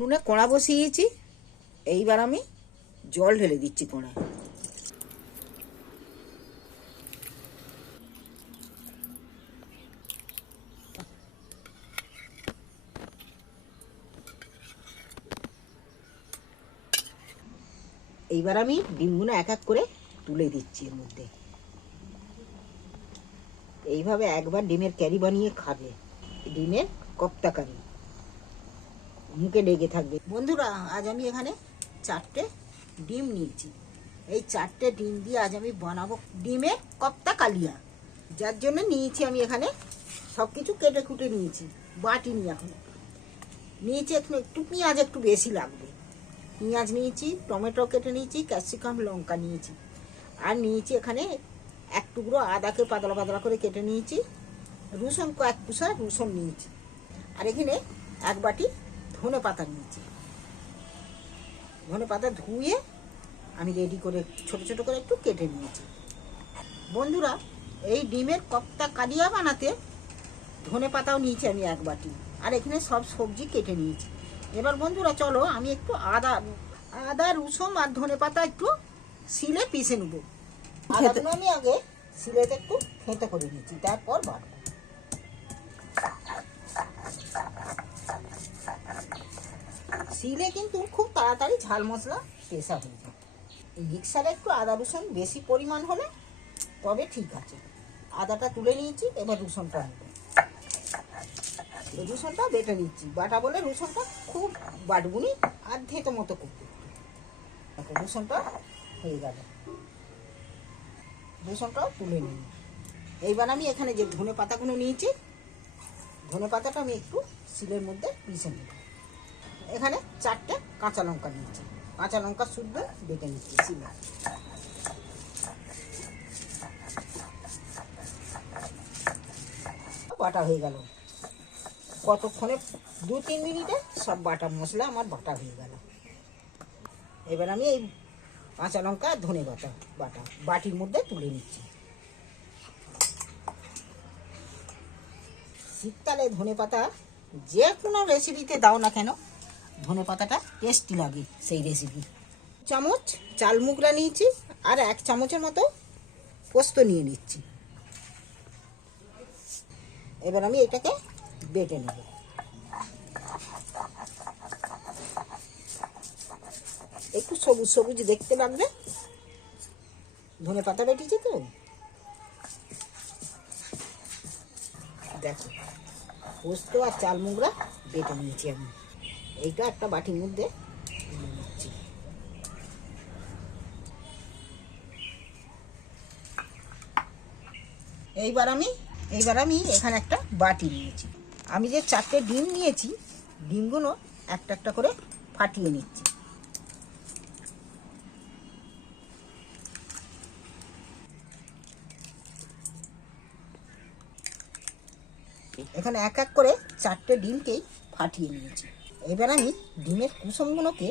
উনুনে কড়া বসিয়েছি। এইবার আমি জল ঢেলে দিচ্ছি কড়ায়। এইবার আমি ডিমগুলো এক এক করে তুলে দিচ্ছি এর মধ্যে। এইভাবে একবার ডিমের ক্যারি বানিয়ে খাবে, ডিমের কপ্তা কারি, মুখে লেগে থাকবে। বন্ধুরা, আজ আমি এখানে 4টে ডিম নিয়েছি। এই 4টে ডিম দিয়ে আজ আমি বানাবো ডিমের কপ্তা কালিয়া। যার জন্য নিয়েছি আমি এখানে সব কিছু কেটে কুটে নিয়েছি, বাটিনি এখন। নিয়েছি একটু পেঁয়াজ, একটু বেশি লাগবে। পেঁয়াজ নিয়েছি, টমেটো কেটে নিয়েছি, ক্যাপসিকাম, লঙ্কা নিয়েছি। আর নিয়েছি এখানে এক টুকরো আদাকে পাতলা পাতলা করে কেটে নিয়েছি। রসুন কয়েক কুসা রসুন নিয়েছি। আর এখানে এক বাটি ধনে পাতা নিয়েছি। ধনে পাতা ধুয়ে আমি রেডি করে ছোট ছোট করে একটু কেটে নিয়েছি। বন্ধুরা, এই ডিমের কপ্তা কালিয়া বানাতে ধনে পাতাও নিয়েছি আমি এক বাটি। আর এখানে সব সবজি কেটে নিয়েছি। এবার বন্ধুরা চলো আমি একটু আদা রসুন আর ধনে পাতা একটু শিলে পিষে নেব। আদাগুলো আমি আগে শিলেতে একটু থেঁতে করে নিয়েছি, তারপর বাটবো। শিলে কিন্তু খুব তাড়াতাড়ি ঝাল মশলা পেশা হয়ে যায়। মিক্সারে একটু আদা রসুন বেশি পরিমাণ হলে তবে ঠিক আছে। আদাটা তুলে নিয়েছি, এবার রসুনটা নেব। রসুনটা বেটে নিচ্ছি। বাটা বলে রসুনটা খুব বাটবুনি, আর ধেঁতো মতো করতে। রসুনটা হয়ে গেল, রসুনটাও তুলে নিই। এইবার আমি এখানে যে ধনে পাতাগুলো নিয়েছি, ধনে পাতাটা আমি একটু শিলের মধ্যে পিষে নেব। এখানে 4টে কাঁচা লঙ্কা নিয়েছি, কাঁচা লঙ্কা শুদ্ধ বেটে নিচ্ছি শিলে। বাটা হয়ে গেল। কতক্ষণে 2-3 মিনিটে সব বাটা মশলা আমার বাটা হয়ে গেল। এবার আমি এই কাঁচা লঙ্কা ধনে বাটা বাটির মধ্যে তুলে নিচ্ছি। শীতকালে ধনে পাতা যে কোনো রেসিপিতে দাও না কেন, ধনে পাতাটা টেস্টি লাগে সেই রেসিপি। চামচ চাল মুগরা নিয়েছি, আর 1 চামচের মতো পোস্ত নিয়ে নিচ্ছি। এবার আমি এটাকে বেটে নেব। একটু সবুজ সবুজ দেখতে লাগবে, ধনে পাতা বেটেছি তো। দেখো, পোস্ত আর চাল মুগরা বেটে নিয়েছি আমি। এইটা একটা বাটির মধ্যে নিচ্ছি। এইবার আমি এখানে একটা বাটি নিয়েছি। আমি যে 4টে ডিম নিয়েছি, ডিমগুলো একটা একটা করে ফাটিয়ে নিচ্ছি। এখানে এক এক করে 4টে ডিমকেই ফাটিয়ে নিয়েছি। এবার আমি ডিমের কুসুমগুলোকে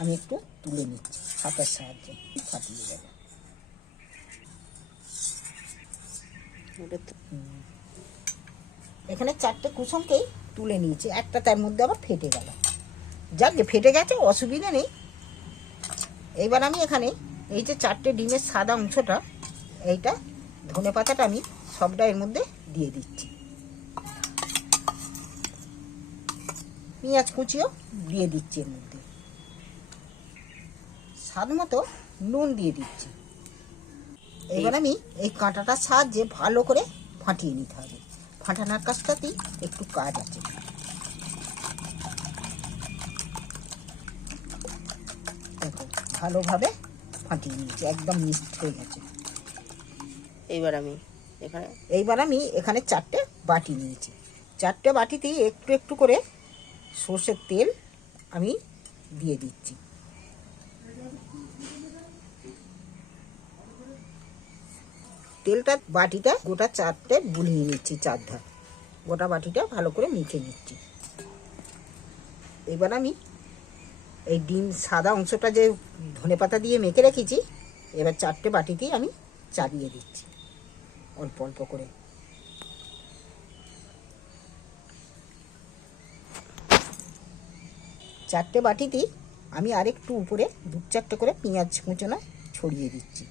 আমি একটু তুলে নিচ্ছি হাতের সাহায্যে। ফাটিয়ে দেব। এখানে 4টে কুসুমকেই তুলে নিয়েছি। একটা তার মধ্যে আবার ফেটে গেল। যাক, ফেটে গেছে, অসুবিধা নেই। এইবার আমি এখানে এই যে 4টে ডিমের সাদা অংশটা, এইটা ধনে পাতাটা আমি সবটা এর মধ্যে দিয়ে দিচ্ছি। পেঁয়াজ কুচিও দিয়ে দিচ্ছি এর মধ্যে। স্বাদ মতো নুন দিয়ে দিচ্ছি। এবার আমি এই কাঁটাটার সাহায্যে ভালো করে ফাটিয়ে নিতে হবে। ফাটানোর কাজটাতেই একটু কাজ আছে। দেখো, ভালোভাবে ফাটিয়ে নিয়েছি, একদম মিক্সড হয়ে গেছে। এইবার আমি এখানে 4টে বাটি নিয়েছি। 4টে বাটিতেই একটু একটু করে সর্ষের তেল আমি দিয়ে দিচ্ছি। তেলটা বাটিটা গোটা 4টে বুলিয়ে নিচ্ছি, 4 ধার গোটা বাটিটা ভালো করে মেখে নিচ্ছি। এবার আমি এই ডিম সাদা অংশটা যে ধনেপাতা দিয়ে মেখে রেখেছি, এবার 4টে বাটিতেই আমি চাপিয়ে দিচ্ছি অল্প অল্প করে। চারটে বাটিতেই আমি আরেকটু উপরে 2-4টে করে পেঁয়াজ কুচোনা ছড়িয়ে দিচ্ছি।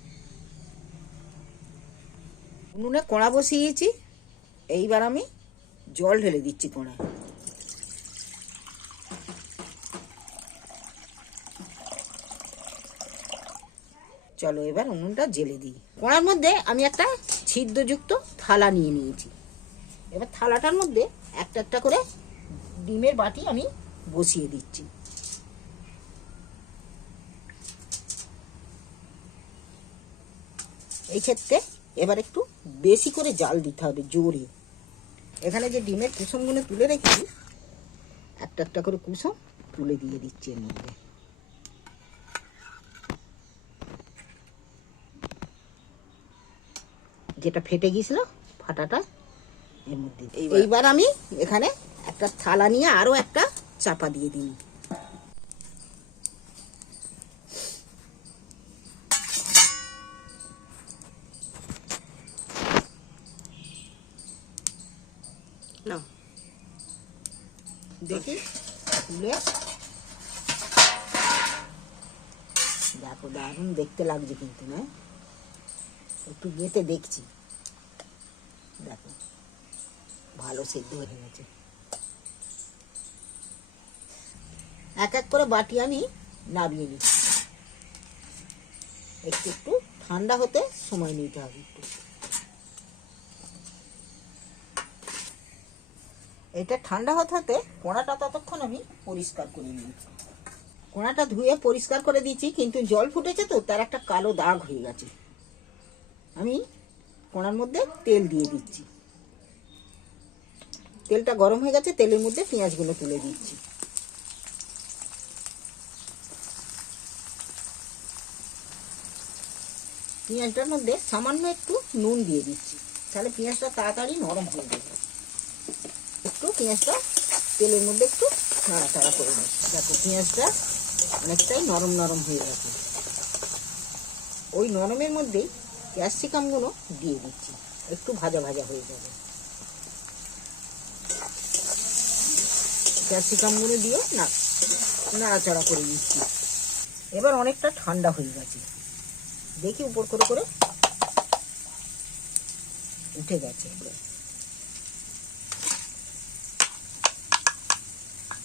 উনুনে কড়া বসিয়েছি, এইবার আমি জল ঢেলে দিচ্ছি কড়ায়। চলো এবার উনুনটা জ্বেলে দিই। কড়ার মধ্যে আমি একটা ছিদ্রযুক্ত থালা নিয়ে নিয়েছি। এবার থালাটার মধ্যে একটা একটা করে ডিমের বাটি আমি বসিয়ে দিচ্ছি। এই ক্ষেত্রে এবার একটু বেশি করে জাল দিতে হবে, জোরে। এখানে যে ডিমের কুসুমগুলো তুলে রেখেছি, একটা একটা করে কুসুম তুলে দিয়ে দিচ্ছি এর মধ্যে। যেটা ফেটে গিয়েছিল ফাটাটা এর মধ্যে। এইবার আমি এখানে একটা থালা নিয়ে আরো একটা চাপা দিয়ে দিই। না দেখি তুলে দেখো, দারুণ দেখতে লাগছে কিন্তু, না? একটু গেটে দেখছি, দেখো ভালো সেদ্ধ হয়ে গেছে। এক এক করে বাটি আমি নামিয়ে নিচ্ছি। একটু একটু ঠান্ডা হতে সময় নিতে হবে একটু। এটা ঠান্ডা হতে কোড়াটা ততক্ষণ আমি পরিষ্কার করে নিয়েছি। কোড়াটা ধুয়ে পরিষ্কার করে দিয়েছি, কিন্তু জল ফুটেছে তো তার একটা কালো দাগ হয়ে গেছে। আমি কোড়ার মধ্যে তেল দিয়ে দিচ্ছি। তেলটা গরম হয়ে গেছে, তেলের মধ্যে পেঁয়াজগুলো তুলে দিচ্ছি। পেঁয়াজটার মধ্যে সামান্য একটু নুন দিয়ে দিচ্ছি, তাহলে পেঁয়াজটা তাড়াতাড়ি নরম হয়ে যাবে। একটু পেঁয়াজটা তেলের মধ্যে একটু নাড়াচাড়া করে নিই। দেখো পেঁয়াজটা অনেকটাই নরম নরম হয়ে গেছে। ওই নরমের মধ্যেই ক্যাপসিকামগুলো দিয়ে দিচ্ছি, একটু ভাজা ভাজা হয়ে যাবে। ক্যাপসিকামগুলো দিয়ে নাড়াচাড়া করে দিচ্ছি। এবার অনেকটা ঠান্ডা হয়ে গেছে, দেখি উপর করে করে উঠে গেছে।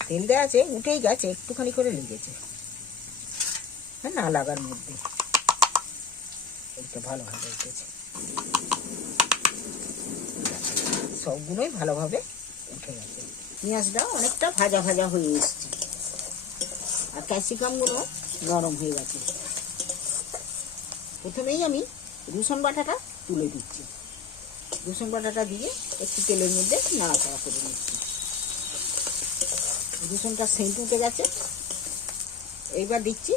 তেল দেওয়া আছে, উঠেই গেছে, একটুখানি করে লেগেছে, হ্যাঁ না লাগার মধ্যে। এটা ভালোভাবে উঠেছে, সবগুলোই ভালোভাবে উঠে গেছে। পেঁয়াজটা অনেকটা ভাজা ভাজা হয়ে এসছে, আর ক্যাপসিকামগুলো নরম হয়ে গেছে। প্রথমেই আমি রসুন বাটাটা তুলে দিচ্ছি। রসুন বাটাটা দিয়ে একটু তেলের মধ্যে নাড়াচাড়া করে নিচ্ছি। রসুনটা সেন্ট উঠে গেছে, এইবার দিচ্ছি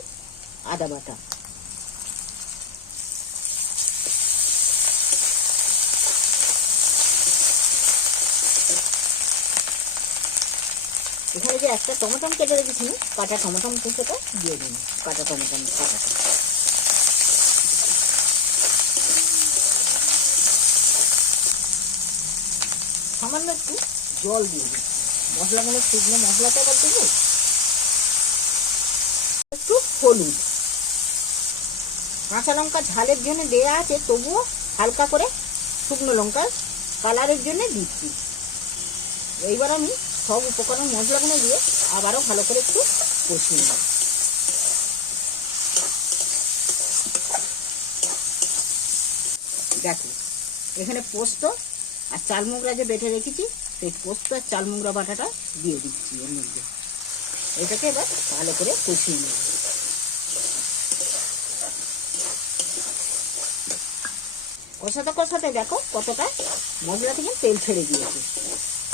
আদা বাটা। এখানে যে একটা টমেটো কেটে রেখেছি, কাটা টমেটো কুচোটা দিয়ে দিন। কাটা টমেটো কাটাটা সামান্য একটু জল দিয়ে দিচ্ছি। মশলাগুলো শুকনো মশলাটা এবার দেবো। একটু হলুদ, কাঁচা লঙ্কা ঝালের জন্য দেওয়া আছে, তবুও হালকা করে শুকনো লঙ্কার কালারের জন্য দিচ্ছি। এইবার আমি সব উপকরণ মশলাগুলো দিয়ে আবারও ভালো করে একটু কষিয়ে নেব। দেখো এখানে পোস্ত আর চালমুগরা যে বেটে রেখেছি, সেই পোস্ত আর চালমুগরা বাটাটা দিয়ে দিচ্ছি এর মধ্যে। এটাকে এবার ভালো করে কষিয়ে নেব। কষাতে কষাতে দেখো কতটা মশলা থেকে তেল ছেড়ে দিয়েছে।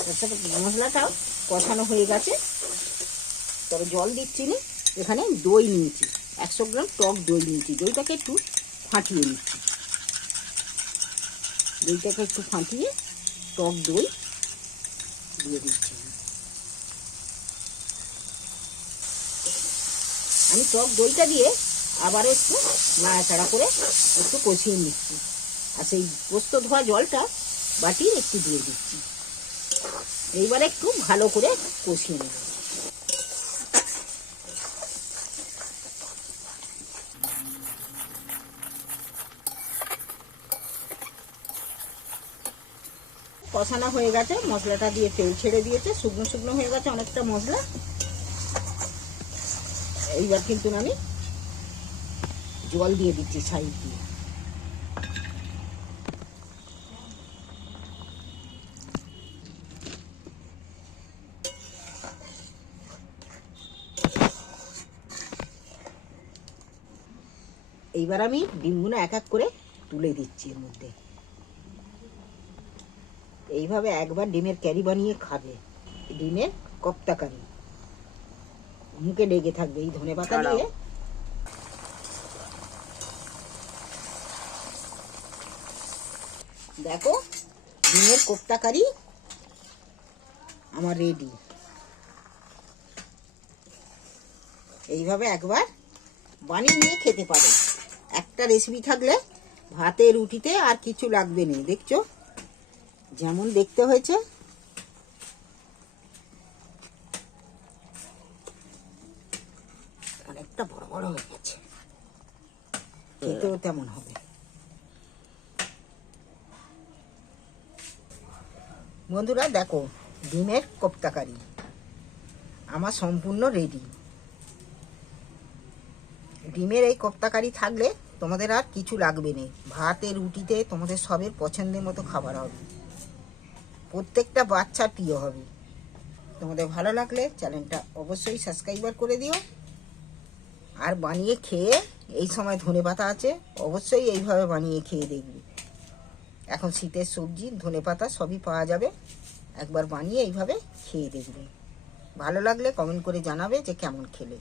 তার সাথে মশলাটাও কষানো হয়ে গেছে। তবে জল দিচ্ছি না। এখানে দই নিয়েছি, 100 গ্রাম টক দই নিয়েছি। দইটাকে একটু ফাটিয়ে নিচ্ছি। দইটাকে একটু ফাটিয়ে টক দই দিয়ে দিচ্ছি। আমি টক দইটা দিয়ে আবার একটু নাড়াচাড়া করে একটু কষিয়ে নিচ্ছি। আর সেই পোস্ত ধোয়া জলটা বাটি একটু দিয়ে দিচ্ছি। এইবার একটু ভালো করে কষিয়ে নেব। কষানো হয়ে গেছে, মশলাটা দিয়ে তেল ছেড়ে দিয়েছে, শুকনো শুকনো হয়ে গেছে অনেকটা মশলা। এইবার কিন্তু আমি জল দিয়ে দিচ্ছি সাইড দিয়ে। এইবার আমি ডিমগুলো এক এক করে তুলে দিচ্ছি এর মধ্যে। এইভাবে একবার ডিমের ক্যারি বানিয়ে খাবে, ডিমের কোপ্তা কারি, মুখে লেগে থাকবে এই ধনেপাতা দিয়ে। দেখো ডিমের কোপ্তা কারি আমার রেডি। এইভাবে একবার বানিয়ে নিয়ে খেতে পারো। একটা রেসিপি থাকলে ভাতে রুটিতে আর কিছু লাগবে না। দেখছো যেমন দেখতে হয়েছে, অনেকটা বড় বড় হয়ে গেছে, খেতেও তেমন হবে। বন্ধুরা দেখো ডিমের কোপ্তা কারি আমার সম্পূর্ণ রেডি। ডিমের এই কোপ্তা কারি থাকলে তোমাদের আর কিছু লাগবে না, ভাতে রুটিতে তোমাদের সবের পছন্দের মতো খাবার হবে, প্রত্যেকটা বাচ্চা প্রিয় হবে। তোমাদের ভালো লাগলে চ্যানেলটা অবশ্যই সাবস্ক্রাইবার করে দিও। আর বানিয়ে খেয়ে, এই সময় ধনেপাতা আছে, অবশ্যই এইভাবে বানিয়ে খেয়ে দেখবে। এখন শীতের সবজি ধনেপাতা সবই পাওয়া যাবে, একবার বানিয়ে এইভাবে খেয়ে দেখবে। ভালো লাগলে কমেন্ট করে জানাবে যে কেমন খেলে।